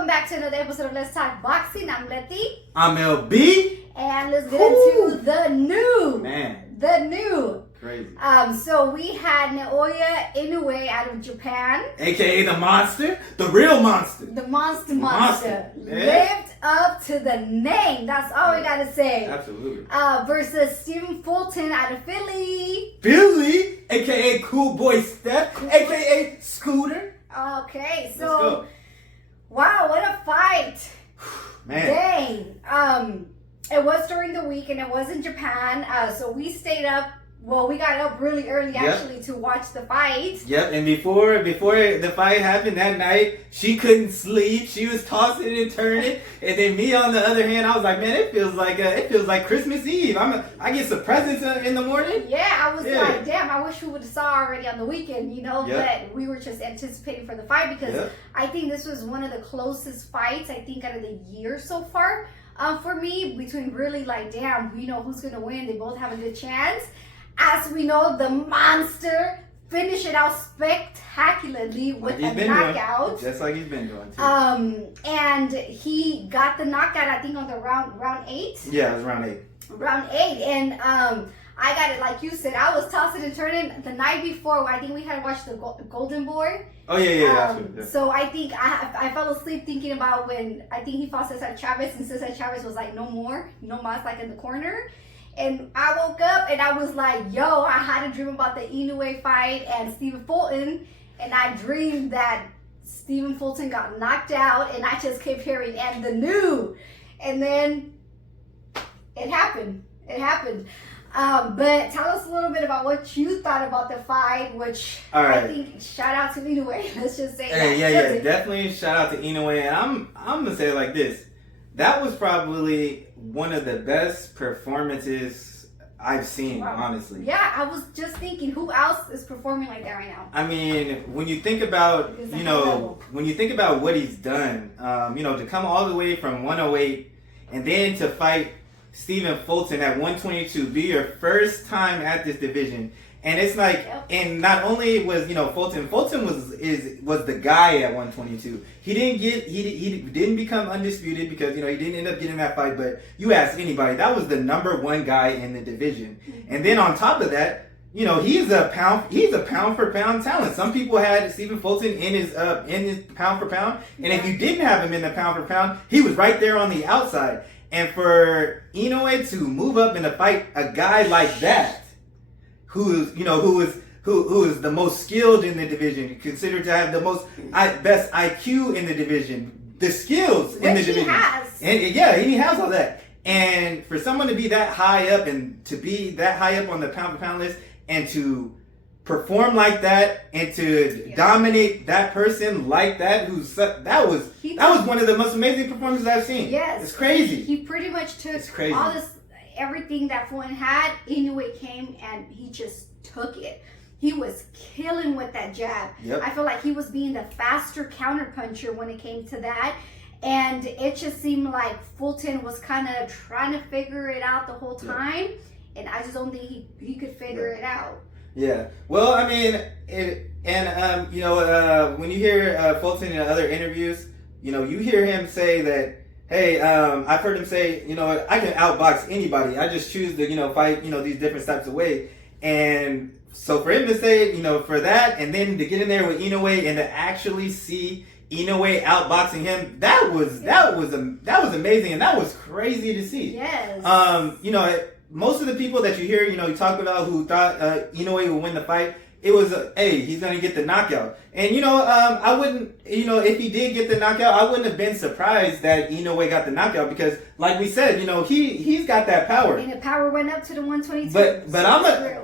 Welcome back to another episode of Let's Talk Boxing. I'm Leti. I'm LB. And let's get into the new. Man. The new. Crazy. So we had Naoya Inoue out of Japan. AKA the monster. The real monster. The monster. Yeah. Lived up to the name. That's all we gotta say. Absolutely. Versus Stephen Fulton out of Philly. Philly. AKA Cool Boy Steph. AKA Scooter. Okay, so. Let's go. Wow, what a fight. Man. Dang. It was during the week and it was in Japan. So we stayed up. Well, we got up really early actually to watch the fight. Yep, and before the fight happened that night, she couldn't sleep. She was tossing and turning, and then me on the other hand, I was like, man, it feels like Christmas Eve. I get some presents in the morning. Yeah, I was like, damn, I wish we would have saw already on the weekend, you know. But we were just anticipating for the fight because I think this was one of the closest fights I think out of the year so far. For me, between really like, damn, we know who's gonna win. They both have a good chance. As we know, the monster finished it out spectacularly with a knockout. Just like he's been doing too. And he got the knockout, I think, on the round 8. Yeah, it was round 8. Round 8. And I got it, like you said, I was tossing and turning the night before. I think we had watched the Golden Boy. Oh, yeah. So I think I fell asleep thinking about when I think he fought Cesar Chavez, and Cesar Chavez was like, no mas, like in the corner. And I woke up and I was like, yo, I had a dream about the Inoue fight and Stephen Fulton. And I dreamed that Stephen Fulton got knocked out, and I just kept hearing, and the new. And then it happened. But tell us a little bit about what you thought about the fight, which I think, shout out to Inoue. Let's just say that. Yeah, definitely shout out to Inoue. And I'm going to say it like this. That was probably one of the best performances I've seen, honestly. Yeah, I was just thinking, who else is performing like that right now? I mean, when you think about, what he's done, to come all the way from 108 and then to fight Stephen Fulton at 122, be your first time at this division. And it's like, and not only was Fulton was the guy at 122. He didn't become undisputed because he didn't end up getting that fight. But you ask anybody, that was the number 1 guy in the division. Mm-hmm. And then on top of that, he's a pound for pound talent. Some people had Stephen Fulton in his pound for pound, and if you didn't have him in the pound for pound, he was right there on the outside. And for Inoue to move up and to fight a guy like that, who is the most skilled in the division, considered to have the best IQ in the division, the skills in the division. He has all that. And for someone to be that high up and to be that high up on the pound for pound list and to perform like that and to dominate that person like that, that was one of the most amazing performances I've seen. Yes, it's crazy. He pretty much took all this. Everything that Fulton had, Inoue came and he just took it. He was killing with that jab. Yep. I feel like he was being the faster counterpuncher when it came to that. And it just seemed like Fulton was kind of trying to figure it out the whole time. And I just don't think he could figure it out. Yeah. Well, I mean, when you hear Fulton in other interviews, you hear him say that, hey, I've heard him say, I can outbox anybody. I just choose to, fight, these different types of ways. And so for him to say, for that, and then to get in there with Inoue and to actually see Inoue outboxing him, that was amazing, and that was crazy to see. Yes. Most of the people that you hear, you talk about who thought Inoue would win the fight, it was he's going to get the knockout. And, I wouldn't, if he did get the knockout, I wouldn't have been surprised that Inoue got the knockout because, like we said, he's got that power. And the power went up to the 122. But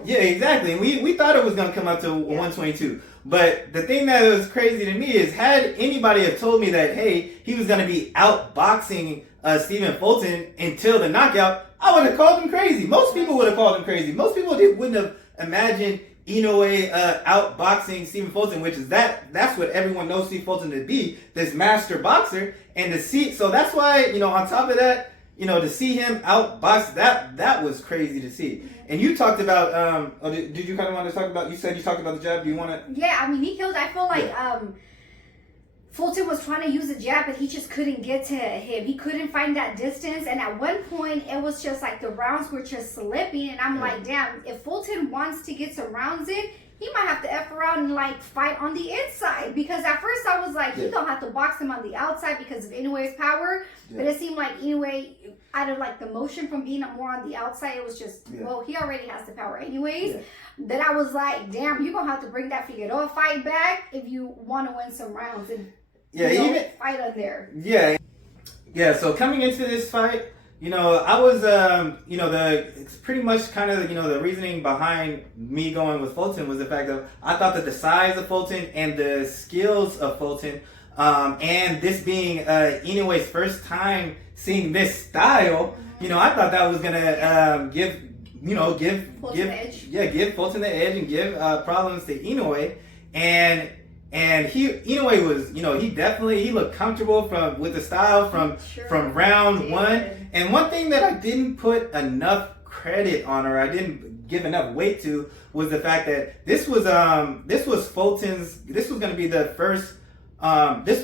exactly. And we thought it was going to come up to 122. But the thing that was crazy to me is, had anybody have told me that, hey, he was going to be outboxing Stephen Fulton until the knockout, I would have called him crazy. Most people would have called him crazy. Most people wouldn't have imagined Inoue outboxing Stephen Fulton, which is that's what everyone knows Stephen Fulton to be, this master boxer. And so that's why, on top of that, to see him outbox, that was crazy to see. And you talked about, did you kind of want to talk about, you said you talked about the jab, do you want to? Yeah, I mean, he killed, I feel like, Fulton was trying to use a jab, but he just couldn't get to him. He couldn't find that distance. And at one point, it was just like the rounds were just slipping. And I'm like, damn, if Fulton wants to get some rounds in, he might have to F around and like fight on the inside. Because at first I was like, he's going to have to box him on the outside because of Inoue's power. But it seemed like Inoue, out of like the motion from being more on the outside, it was just, well, he already has the power anyways. Then I was like, damn, you're going to have to bring that Figueroa fight back if you want to win some rounds. And even fight on there. So coming into this fight, I was, it's pretty much kind of, the reasoning behind me going with Fulton was the fact that I thought that the size of Fulton and the skills of Fulton, and this being Inoue's first time seeing this style, I thought that was gonna give Fulton the edge and give problems to Inoue, and Inoue was, he looked comfortable with the style from round one. And one thing that I didn't put enough credit on, or I didn't give enough weight to, was the fact that this was Fulton's. This was going to be the first. This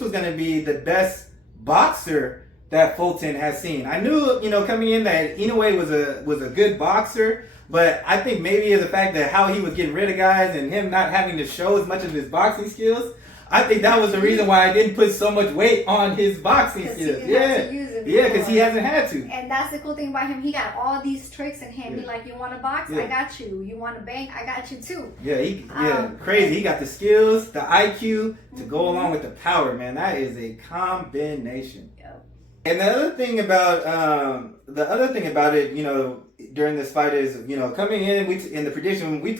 was going to be the best boxer that Fulton has seen. I knew, coming in that Inoue was a good boxer. But I think maybe the fact that how he was getting rid of guys and him not having to show as much of his boxing skills, I think that was the reason why I didn't put so much weight on his boxing skills. Because he hasn't had to. And that's the cool thing about him. He got all these tricks in him. He like, you want to box? I got you. You want to bang? I got you too. Crazy. He got the skills, the IQ to go along with the power, man. That is a combination. And the other thing about it, during this fight is, coming in, in the prediction, we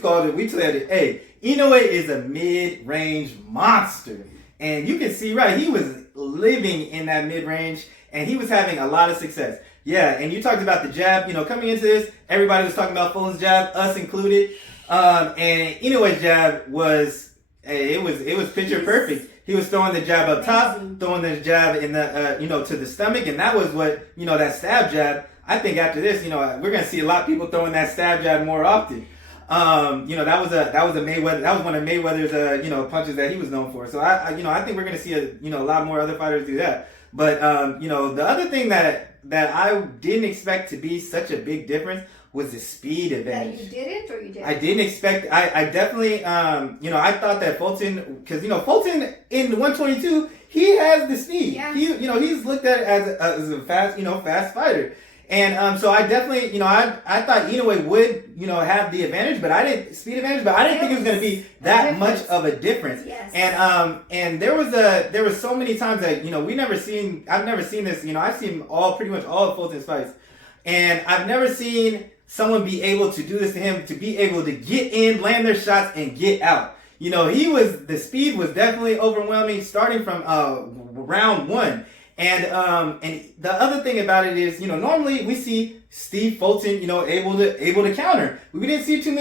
said it, hey, Inoue is a mid-range monster. And you can see, right, he was living in that mid-range, and he was having a lot of success. Yeah, and you talked about the jab, coming into this, everybody was talking about Fulton's jab, us included. And Inoue's jab was picture perfect. He was throwing the jab up top, throwing the jab in the, to the stomach, and that was what, that stab jab. I think after this, we're going to see a lot of people throwing that stab jab more often. That was one of Mayweather's, punches that he was known for. So I think we're going to see a lot more other fighters do that. But, the other thing that I didn't expect to be such a big difference was the speed advantage. That you didn't, or you did? I didn't expect. I definitely. I thought that Fulton, because Fulton in 122, he has the speed. Yeah. He's looked at as a fast fighter, and so I definitely, I thought Inoue would, have the advantage, but I didn't think it was going to be that much of a difference. Yes. And there was so many times that I've never seen this. I've seen pretty much all of Fulton's fights, and I've never seen someone be able to do this to him, to be able to get in, land their shots, and get out. The speed was definitely overwhelming starting from round one. And the other thing about it is, normally we see Steve Fulton, able to counter. We didn't see too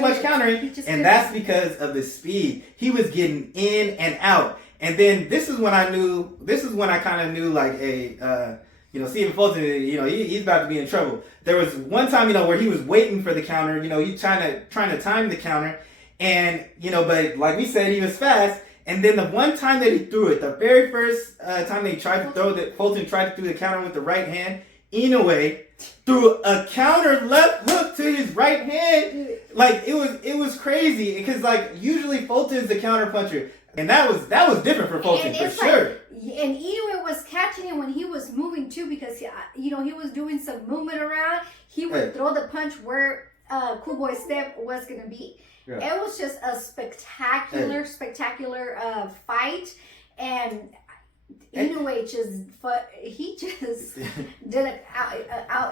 much countering, and that's because of the speed. He was getting in and out. And then this is when I kind of knew like Stephen Fulton, he's about to be in trouble. There was one time, where he was waiting for the counter, he's trying to time the counter, and, but like we said, he was fast. And then the one time that he threw it, the very first time they tried to throw Fulton tried to throw the counter with the right hand, Inoue threw a counter left hook to his right hand. Like, it was crazy, because like usually Fulton's the counter puncher. And that was different for Fulton, for sure. And Inoue was catching him when he was moving too, because he was doing some movement around. He would throw the punch where Cool Boy Steph was gonna be. Yeah. It was just a spectacular fight, and Inoue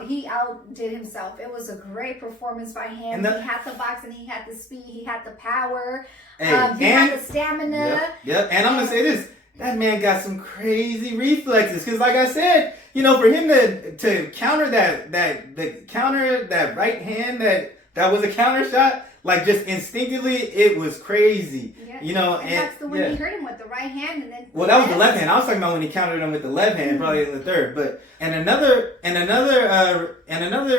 he outdid himself. It was a great performance by him. He had the boxing, he had the speed, he had the power, he had the stamina. Yep. And I'm gonna say this: that man got some crazy reflexes. Because, like I said, for him to counter that right hand that was a counter shot. Like, just instinctively, it was crazy. Yeah. And that's the one he hurt him with, the right hand, and then. Well, that was the left hand. I was talking about when he countered him with the left hand, probably in the third. But another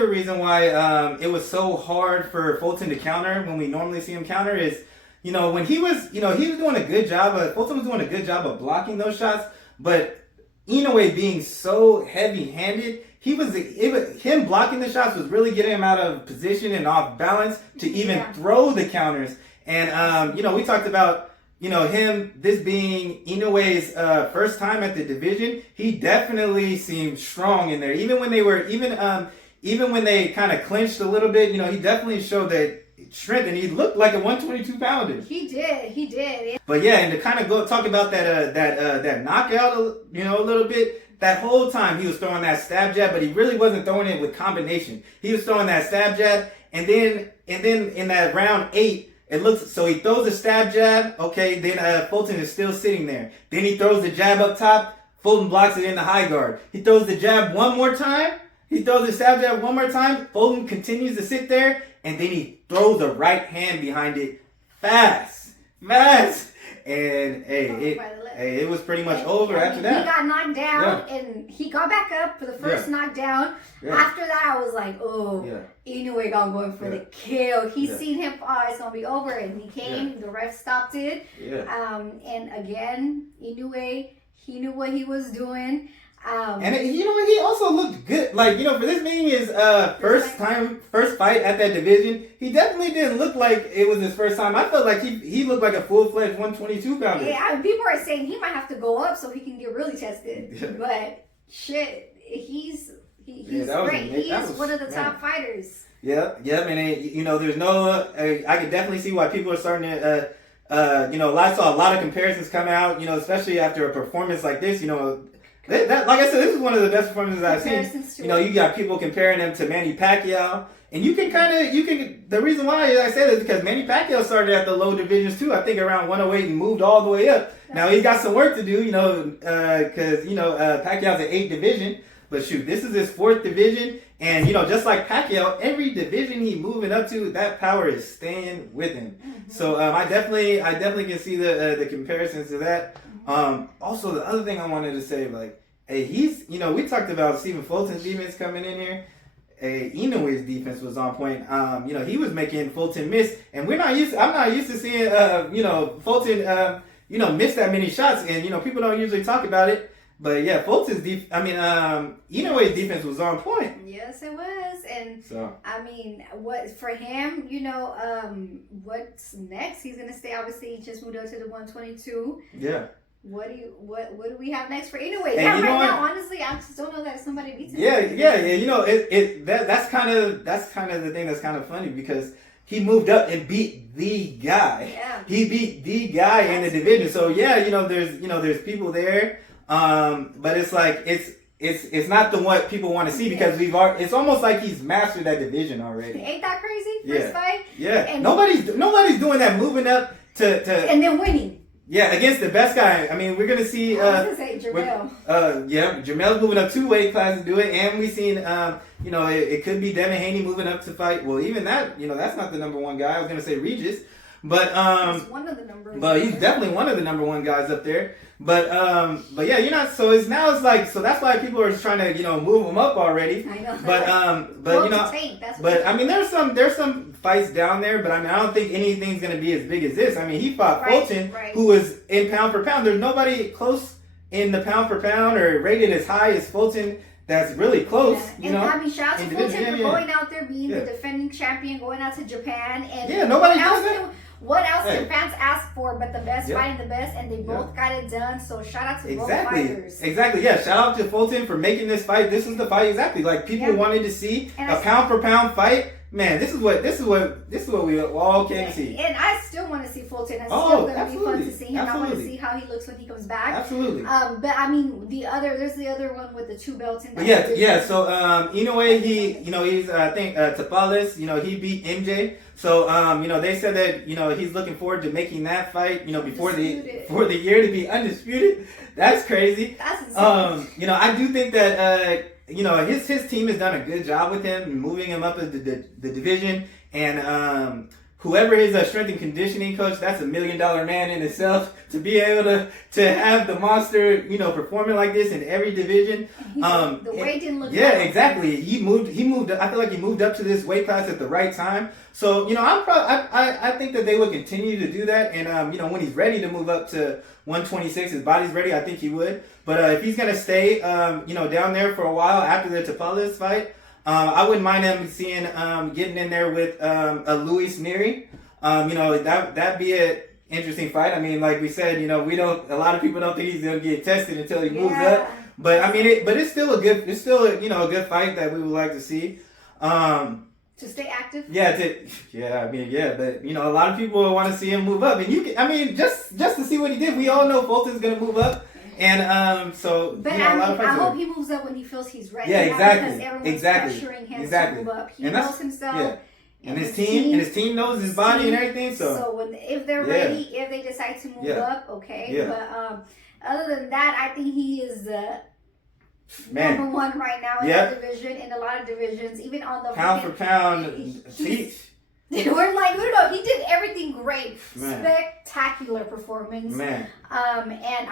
reason why it was so hard for Fulton to counter when we normally see him counter is when he was doing a good job. Fulton was doing a good job of blocking those shots, but Inoue being so heavy-handed, him blocking the shots was really getting him out of position and off balance to even throw the counters. And we talked about this being Inoue's first time at the division. He definitely seemed strong in there, even when when they kind of clinched a little bit. He definitely showed that strength, and he looked like a 122 pounder. He did. But yeah, and to kind of talk about that knockout, a little bit. That whole time he was throwing that stab jab, but he really wasn't throwing it with combination. He was throwing that stab jab, and then in that round 8, it looks so he throws a stab jab. Okay, then Fulton is still sitting there. Then he throws the jab up top. Fulton blocks it in the high guard. He throws the jab one more time. He throws the stab jab one more time. Fulton continues to sit there, and then he throws a right hand behind it, fast. And it was pretty much over after that. He got knocked down, and he got back up for the first knockdown. Yeah. After that, I was like, Inoue going for the kill. He's seen him, it's going to be over. And he came, the ref stopped it. Yeah. And again, Inoue, he knew what he was doing. And he also looked good. Like, for this being his first fight at that division, he definitely didn't look like it was his first time. I felt like he looked like a full-fledged 122 pounder. Yeah, people are saying he might have to go up so he can get really tested. Yeah. But shit, he's great. He's one of the top fighters. Yeah, and there's no. I could definitely see why people are starting to. I saw a lot of comparisons come out. Especially after a performance like this. Like I said, this is one of the best performances I've seen. You got people comparing him to Manny Pacquiao, and the reason why I say this is because Manny Pacquiao started at the low divisions too. I think around 108 and moved all the way up. Now he's got some work to do, because Pacquiao's an 8th division, but shoot, this is his 4th division, and just like Pacquiao, every division he's moving up to, that power is staying with him. Mm-hmm. So I definitely can see the comparisons to that. Also, the other thing I wanted to say, he's, we talked about Stephen Fulton's defense coming in here. Inoue's defense was on point. He was making Fulton miss, and I'm not used to seeing, Fulton, miss that many shots, and, people don't usually talk about it. But yeah, Inoue's defense was on point. Yes, it was. And what for him, what's next? He's gonna stay. Obviously, he just moved up to the 122. Yeah. What do we have next for Inoue? Now, honestly, I just don't know that somebody beats him. That's kind of the thing that's kind of funny, because he moved up and beat the guy. Yeah. He beat the guy in the division. So there's people there. But it's like it's not what people want to see, because it's almost like he's mastered that division already. Ain't that crazy? First fight? Yeah. And nobody's doing that, moving up to and then winning. Yeah, against the best guy. I mean, we're gonna see. I was gonna say Jermell. Jermell's moving up 2 weight classes to do it, and we've seen. It could be Devin Haney moving up to fight. Well, even that, that's not the number 1 guy. I was gonna say Regis, but he's one of the numbers. But he's definitely one of the number 1 guys up there. But yeah, so it's that's why people are trying to move him up already. I know. But I mean, there's some fights down there, but I mean, I don't think anything's gonna be as big as this. I mean, he fought Fulton, who was in pound for pound. There's nobody close in the pound for pound or rated as high as Fulton. That's really close, shout out to Fulton for going out there, being the defending champion, going out to Japan, and nobody does it. What else can fans ask for but the best fighting the best, and they both got it done. So shout out to both fighters. Exactly. Yeah. Shout out to Fulton for making this fight. This is the fight exactly like people wanted to see, a pound for pound fight. Man, this is what we all came to see. And I still want to see Fulton. It's still going to be fun to see him. I want to see how he looks when he comes back. Absolutely. But I mean, there's the other one with the 2 belts in there. So Inoue, he's I think Tapales, he beat MJ. So they said that he's looking forward to making that fight. Before the year to be undisputed. That's crazy. That's insane. I do think that. His team has done a good job with him, moving him up as the division, and whoever his strength and conditioning coach, that's $1 million man in itself. To be able to have the monster, you know, performing like this in every division. The weight didn't look. Yeah, exactly. He moved. I feel like he moved up to this weight class at the right time. So you know, I think that they will continue to do that. And you know, when he's ready to move up to 126, his body's ready. I think he would. But if he's gonna stay, you know, down there for a while after the Tapalas fight, I wouldn't mind him seeing getting in there with a Luis Neri. You know, that'd be an interesting fight. I mean, like we said, you know, a lot of people don't think he's gonna get tested until he moves up. But I mean, it's still a good fight that we would like to see. To stay active. But you know, a lot of people want to see him move up, and just to see what he did. We all know Fulton's gonna move up. And so, but you know, I hope he moves up when he feels he's ready. Yeah, exactly. Because everyone's pressuring him to move up. He knows himself. Yeah. And his team knows his body and everything. So if they're ready, if they decide to move up, okay. Yeah. But other than that, I think he is number one right now in that division, in a lot of divisions, even on the pound for pound. We're like, we don't know. He did everything great. Spectacular performance. Man. And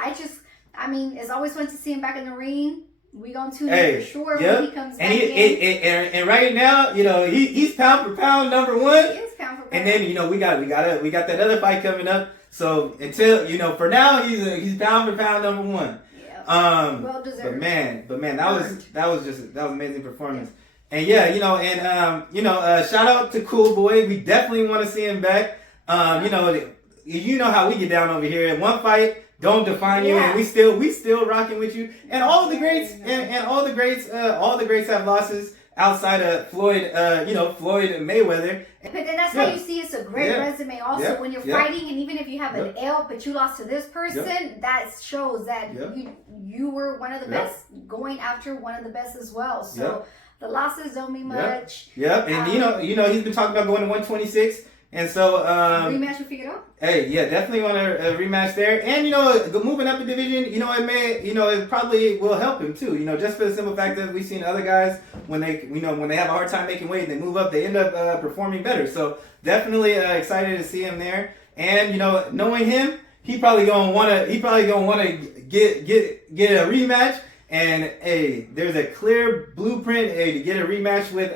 I mean, it's always fun to see him back in the ring. We gonna tune in for sure when he comes back in. And right now, you know, he's pound for pound number one. He is pound for pound. And then, you know, we got that other fight coming up. So until, you know, for now he's pound for pound number one. Yeah. Well deserved. But man, that was an amazing performance. And yeah, you know, shout out to Cool Boy. We definitely want to see him back. You know how we get down over here. One fight don't define you, and we still rocking with you. And all the greats, all the greats have losses outside of Floyd. Floyd and Mayweather. But then that's how you see it's a great resume. Also, when you're fighting, and even if you have an L, but you lost to this person, that shows that you were one of the best, going after one of the best as well. So the losses don't mean much. And you know he's been talking about going to 126. And so rematch with Figueroa. Hey, definitely want a rematch there. And you know, moving up the division, you know, it probably will help him too. You know, just for the simple fact that we've seen other guys when they have a hard time making weight and they move up, they end up performing better. So definitely excited to see him there. And you know, knowing him, he probably gonna wanna get a rematch. And hey, there's a clear blueprint to get a rematch with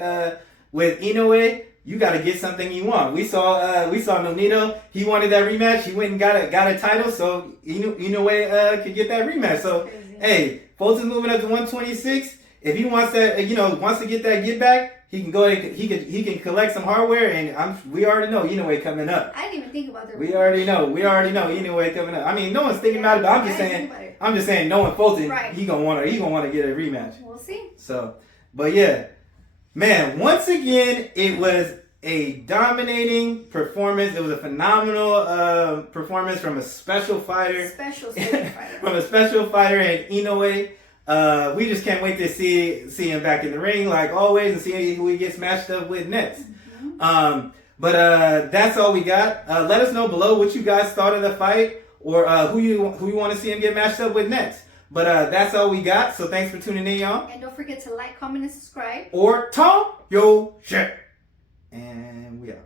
Inoue. You got to get something you want. We saw Nonito. He wanted that rematch. He went and got a title, so Inoue could get that rematch. So hey, Fulton's moving up to 126. If he wants that, wants to get that get back, he can go. He can collect some hardware, and we already know Inoue coming up. I didn't even think about that. We already know Inoue coming up. I mean, no one's thinking about it, but I'm just saying, knowing Fulton, he gonna want to get a rematch. We'll see. So, but yeah. Man, once again, it was a dominating performance. It was a phenomenal performance from a special fighter. From a special fighter in Inoue. We just can't wait to see him back in the ring like always and see who he gets matched up with next. Mm-hmm. But that's all we got. Let us know below what you guys thought of the fight or who you want to see him get matched up with next. But that's all we got. So thanks for tuning in, y'all. And don't forget to like, comment, and subscribe. Or talk your shit. And we out.